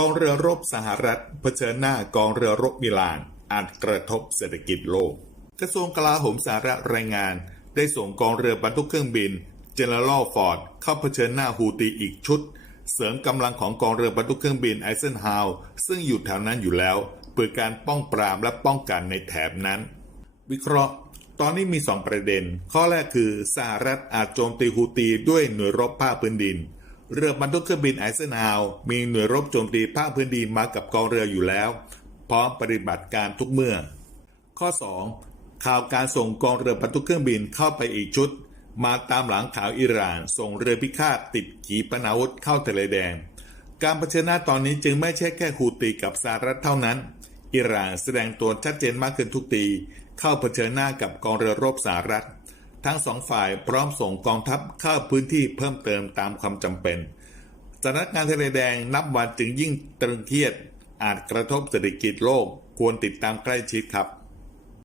กองเรือรบสหรัฐเผชิญหน้ากองเรือรบมิลาน อาจกระทบเศรษฐกิจโลก กระทรวงกลาโหมสหรัฐรายงาน ได้ส่งกองเรือบรรทุกเครื่องบินเจเนอเรลฟอร์ดเข้าเผชิญหน้าฮูตีอีกชุด เสริมกำลังของกองเรือบรรทุกเครื่องบินไอเซนฮาวซึ่งอยู่แถวนั้นอยู่แล้วเพื่อการป้องปรามและป้องกันในแถบนั้น วิเคราะห์ ตอนนี้มีสองประเด็น ข้อแรกคือสหรัฐอาจโจมตีฮูตีด้วยหน่วยรบภาคพื้นดิน เรือบรรทุกเครื่องบินไอเซนฮาวมีหน่วยรบโจมตีภาคพื้นดินมากับกองเรืออยู่แล้ว พร้อมปฏิบัติการทุกเมื่อ ข้อ 2 ข่าวการส่งกองเรือบรรทุกเครื่องบินเข้าไปอีกชุด มาตามหลังข่าวอิหร่าน ส่งเรือพิฆาตติดขีปนาวุธเข้าทะเลแดง การเผชิญหน้าตอนนี้จึงไม่ใช่แค่ฮูตีกับสหรัฐเท่านั้น อิหร่านแสดงตัวชัดเจนมากขึ้นทุกทีเข้าเผชิญหน้ากับกองเรือรบสหรัฐ ทั้งสองฝ่ายพร้อมส่งกองทัพเข้าพื้นที่เพิ่มเติมตามความจำเป็นสถานการณ์ทะเลแดงนับวันจึงยิ่งตรึงเครียด อาจกระทบเศรษฐกิจโลกควรติดตามใกล้ชิดครับ